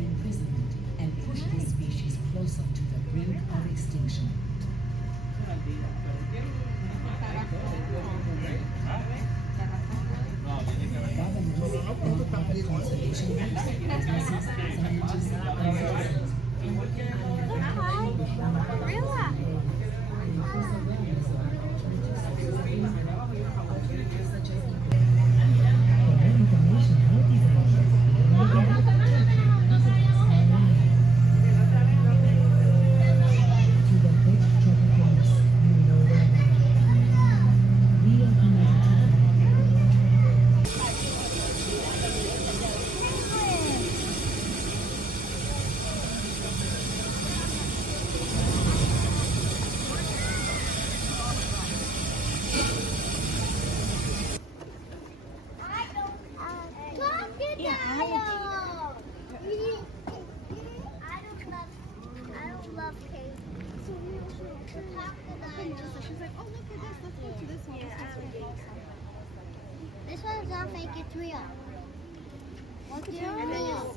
imprisonment and push this species closer to the brink of extinction. Governments and public conservation groups, businesses, scientists, and citizens are working on This one's not fake, it's real. What's real?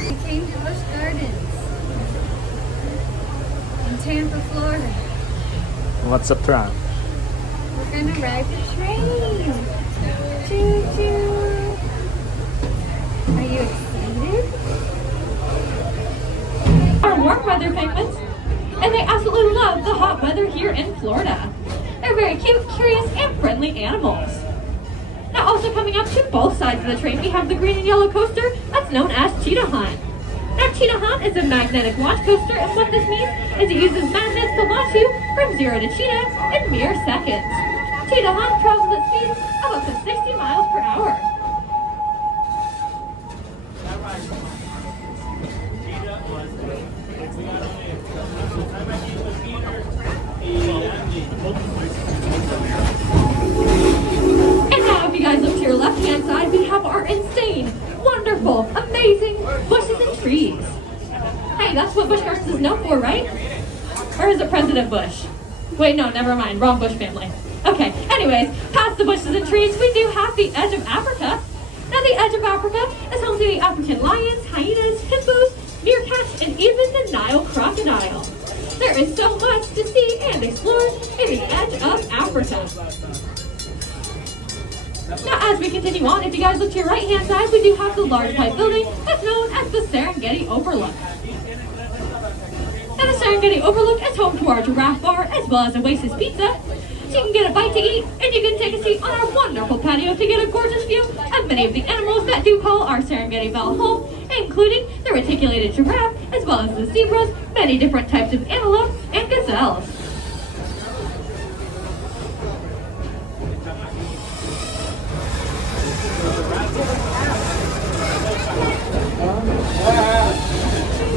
We came to Buschgardens in Tampa, Florida. What's up, Tron? We're gonna ride the train. Choo choo. Are you excited? Are warm weather penguins, and they absolutely love the hot weather here in Florida. They're very cute, curious, and friendly animals. Now also coming up to both sides of the train, we have the green and yellow coaster that's known as Cheetah Hunt. Now Cheetah Hunt is a magnetic launch coaster, and what this means is it uses magnets to launch you from 0 to Cheetah in mere seconds. Cheetah Hunt travels at speeds of up to 60 miles per hour. And now if you guys look to your left-hand side, we have our insane, wonderful, amazing bushes and trees. Hey, that's what Buschgardens is known for, right? Or is it President Bush? Wait, no, never mind. Wrong Bush family. Okay, anyways, past the bushes and trees, we do have the edge of Africa. Now, the edge of Africa is home to the African lions, hyenas, hippos, meerkats, and even the Nile crocodile. There is so much to see and explore in the edge of Africa. Now, as we continue on, if you guys look to your right-hand side, we do have the large white building that's known as the Serengeti Overlook. Now, the Serengeti Overlook is home to our giraffe bar as well as Oasis Pizza. So you can get a bite to eat, and you can take a seat on our wonderful patio to get a gorgeous view of many of the animals that do call our Serengeti Valley home, including the reticulated giraffe, as well as the zebras, many different types of antelope, and gazelles.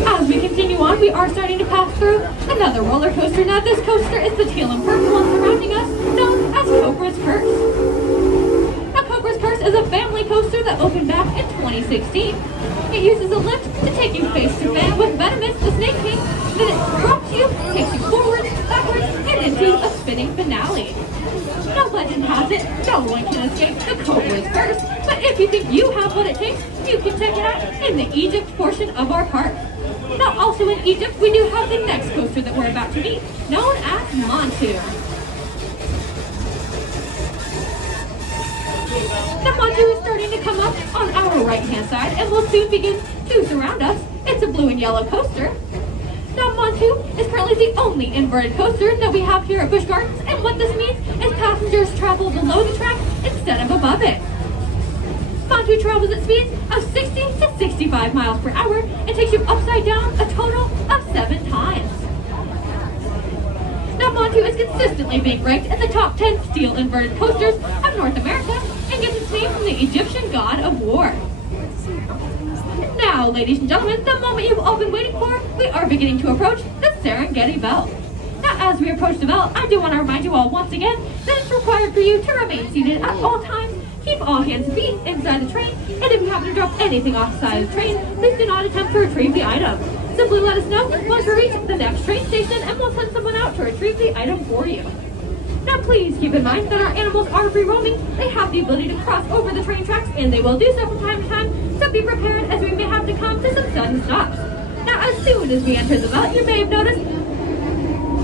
As we continue on, we are starting to pass through another roller coaster. Now, this coaster is the teal and purple one surrounding us, known as Cobra's Curse. Now, Cobra's Curse is a family coaster that opened back in 2016. It uses a lift to take you face to face with Venomous, the Snake King, then it drops you, takes you forwards, backwards, and into a spinning finale. Now legend has it, no one can escape the Cobra's curse, but if you think you have what it takes, you can check it out in the Egypt portion of our park. Now also in Egypt, we do have the next coaster that we're about to meet, known as Montu. The Montu is starting to come up on our right-hand side and will soon begin to surround us. It's a blue and yellow coaster. Now Montu is currently the only inverted coaster that we have here at Buschgardens, and what this means is passengers travel below the track instead of above it. Montu travels at speeds of 60 to 65 miles per hour and takes you upside down a total of 7 times. Now Montu is consistently being ranked in the top 10 steel inverted coasters of North America and gets its name from the Egyptian god of war. Now, ladies and gentlemen, the moment you've all been waiting for, we are beginning to approach the Serengeti belt. Now, as we approach the belt, I do want to remind you all once again that it's required for you to remain seated at all times, keep all hands and feet inside the train, and if you happen to drop anything off the side of the train, please do not attempt to retrieve the item. Simply let us know once we reach the next train station and we'll send someone out to retrieve the item for you. Now please keep in mind that our animals are free roaming. They have the ability to cross over the train tracks and they will do so from time to time, so be prepared as we may have to come to some sudden stops. Now as soon as we enter the belt, you may have noticed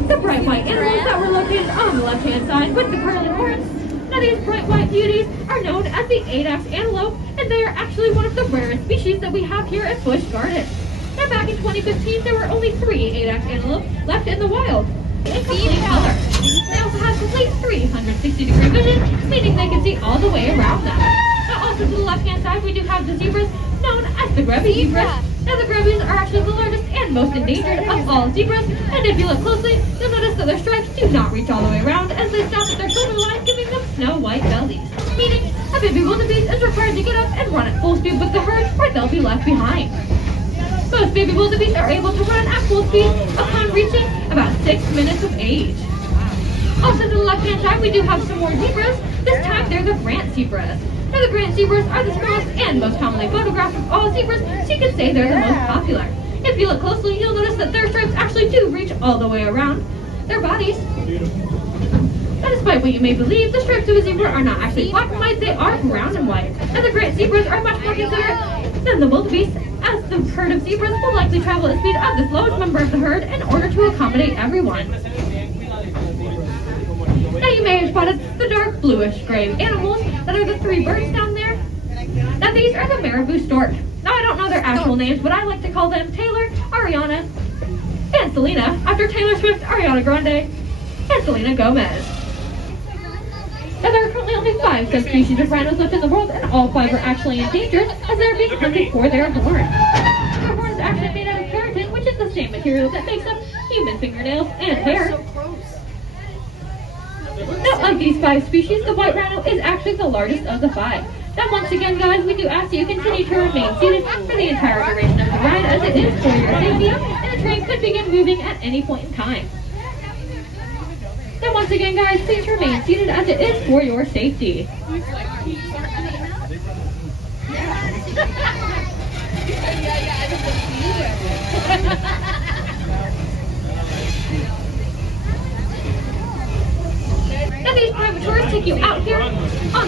the bright white animals that were located on the left-hand side with the curling horns. Now these bright white beauties are known as the Apex antelope, and they are actually one of the rarest species that we have here at Buschgardens. Now back in 2015, there were only 3 Apex antelope left in the wild. In complete color. They also have complete 360-degree vision, meaning they can see all the way around them. Now also to the left-hand side, we do have the zebras, known as the grubby zebras. Now the grubbies are actually the largest and most endangered of all zebras, and if you look closely, you'll notice that their stripes do not reach all the way around as they stop at their shoulder line, giving them snow white bellies. Meaning, a baby wildebeest is required to get up and run at full speed with the herd, or they'll be left behind. Most baby wildebeest are able to run at full speed upon reaching about 6 minutes of age. Also to the left-hand side, we do have some more zebras. This time, they're the Grant zebras. Now, the Grant zebras are the smallest and most commonly photographed of all zebras, so you can say they're the most popular. If you look closely, you'll notice that their stripes actually do reach all the way around their bodies. Now, despite what you may believe, the stripes of a zebra are not actually black and white, they are brown and white. And the Grant zebras are much more considerate than the wildebeest, as the herd of zebras will likely travel at the speed of the slowest member of the herd in order to accommodate everyone. Now you may have spotted the dark bluish gray animals that are the 3 birds down there. Now these are the marabou stork. Now I don't know their actual names, but I like to call them Taylor, Ariana, and Selena, after Taylor Swift, Ariana Grande, and Selena Gomez. Now there are currently only 5 subspecies of rhinos left in the world, and all 5 are actually endangered as they are being hunted for their horn. Their horn is actually made out of keratin, which is the same material that makes up human fingernails and hair. Now, of these 5 species, the white rhino is actually the largest of the 5. Now, once again, guys, we do ask that you continue to remain seated for the entire duration of the ride, as it is for your safety, and the train could begin moving at any point in time. Now, once again, guys, please remain seated as it is for your safety. Now these private tours take you out here on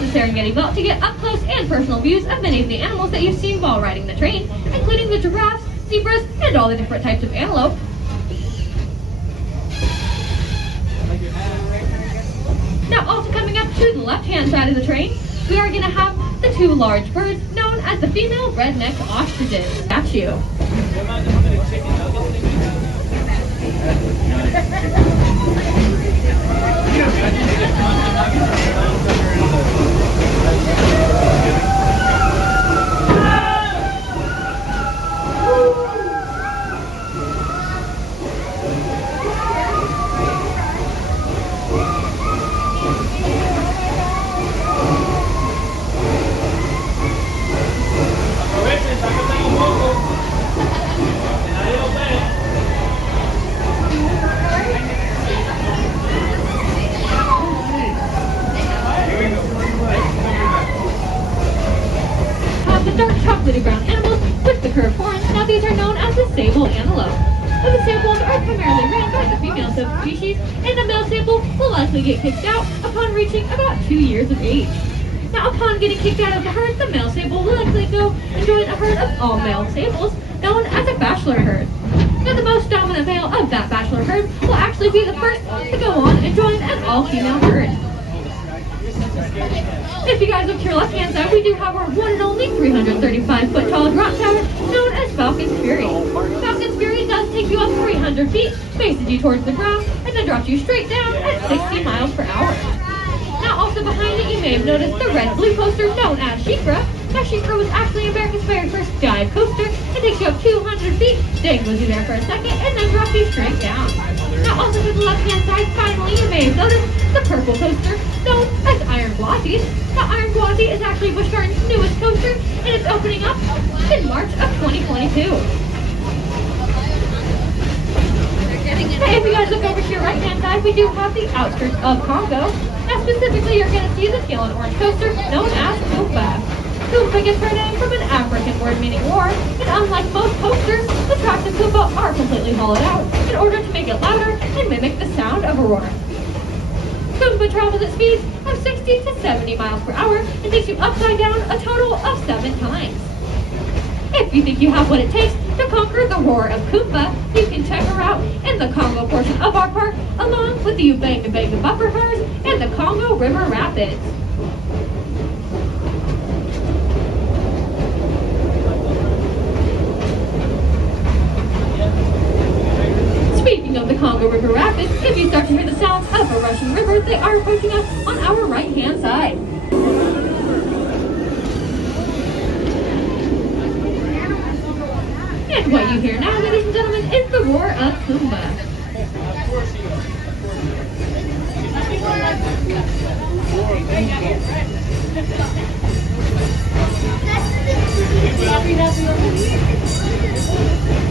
the Serengeti belt to get up close and personal views of many of the animals that you've seen while riding the train, including the giraffes, zebras, and all the different types of antelope. Now also coming up to the left-hand side of the train, we are going to have the 2 large birds known as the female redneck ostriches. Statue. antelope. But the samples are primarily ran by the female subspecies, and the male sample will likely get kicked out upon reaching about 2 years of age. Now, upon getting kicked out of the herd, the male sample will likely go and join a herd of all male samples, known as a bachelor herd. Now, the most dominant male of that bachelor herd will actually be the first to go on and join an all-female herd. If you guys look to your left-hand side, we do have our one and only 335-foot tall drop tower known as Falcon Spirit. Falcon Spirit does take you up 300 feet, faces you towards the ground, and then drops you straight down at 60 miles per hour. Now, also behind it, you may have noticed the red blue coaster known as Cheetah. Now, Cheetah was actually America's very first dive coaster. It takes you up 200 feet, dangles you there for a second, and then drops you straight down. Now, also to the left-hand side, finally, you may have noticed the purple coaster known as Iron Gwazi. Now, Iron Gwazi is actually Buschgardens' newest coaster, and it's opening up in March of 2022. Hey, if you guys look over to your right-hand side, we do have the outskirts of Congo. Now, specifically, you're going to see the teal and orange coaster known as Kumba. Kumba gets her name from an African word meaning war, and unlike most coasters, the tracks of Kumba are completely hollowed out in order to make it louder and mimic the sound of a roar. Kumba travels at speeds of 60 to 70 miles per hour and takes you upside down a total of 7 times. If you think you have what it takes to conquer the roar of Kumba, you can check her out in the Congo portion of our park, along with the Ubanga Buffer Hers and the Congo River Rapids. Speaking of the Congo River Rapids, if you start to hear the sounds of a rushing river, they are approaching us on our right-hand side. And what you hear now, ladies and gentlemen, is the roar of Kumba.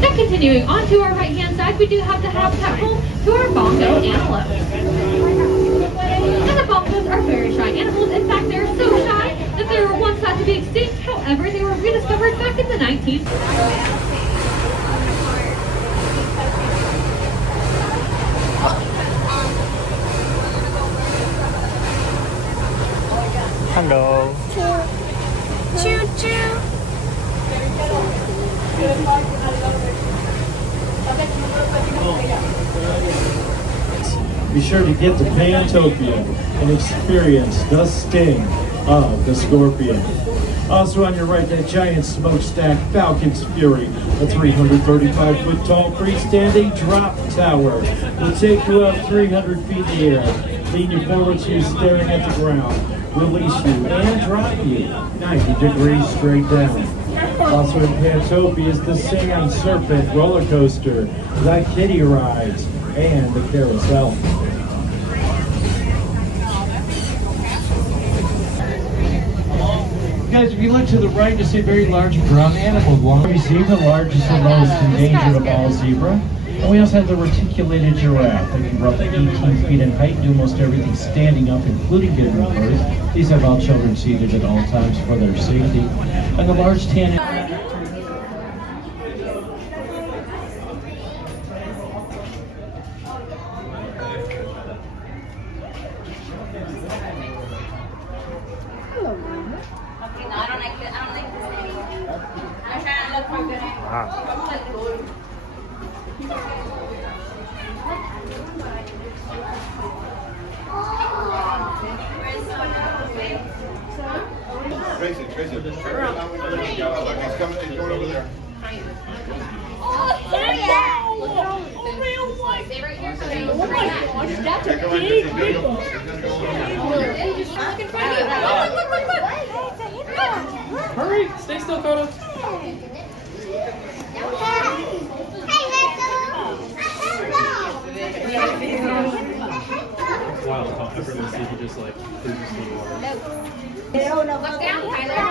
Now, continuing on to our right-hand side, we do have the habitat home to our Bongo Antelope. And the bongos are very shy animals. In fact, they're so shy that they were once thought to be extinct. However, they were rediscovered back in the 19th. Hello. Choo choo. Be sure to get to Pantopia and experience the sting of the scorpion. Also on your right, that giant smokestack Falcon Spirit, a 335-foot tall freestanding drop tower, will take you up 300 feet in the air, lean you forward to you staring at the ground, release you, and drop you 90 degrees straight down. Also in Pantopia is the Sand Serpent roller coaster, the kiddie rides, and the carousel. Guys, if you look to the right, you see a very large ground animal. We see the largest and most endangered of all zebra. And we also have the reticulated giraffe that can grow up to 18 feet in height, do almost everything standing up, including giving birth. These have all children seated at all times for their safety. And the large tan... Tracy, he's coming over there. That's a big people. Hurry! Stay still, Coda. Wow, how effortlessly he just like cruises through the water. Look down, Tyler.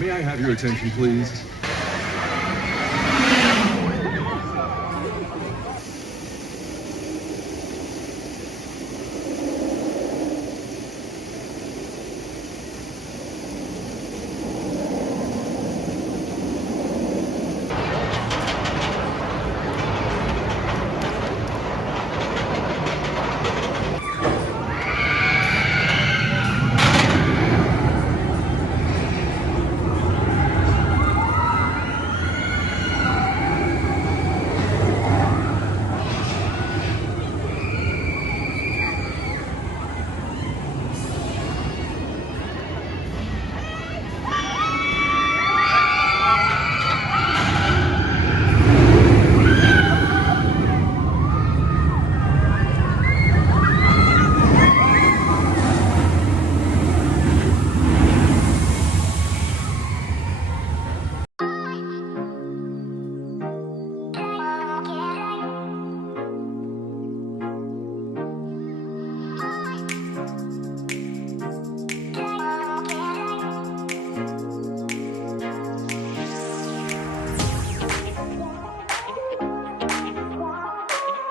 May I have your attention, please?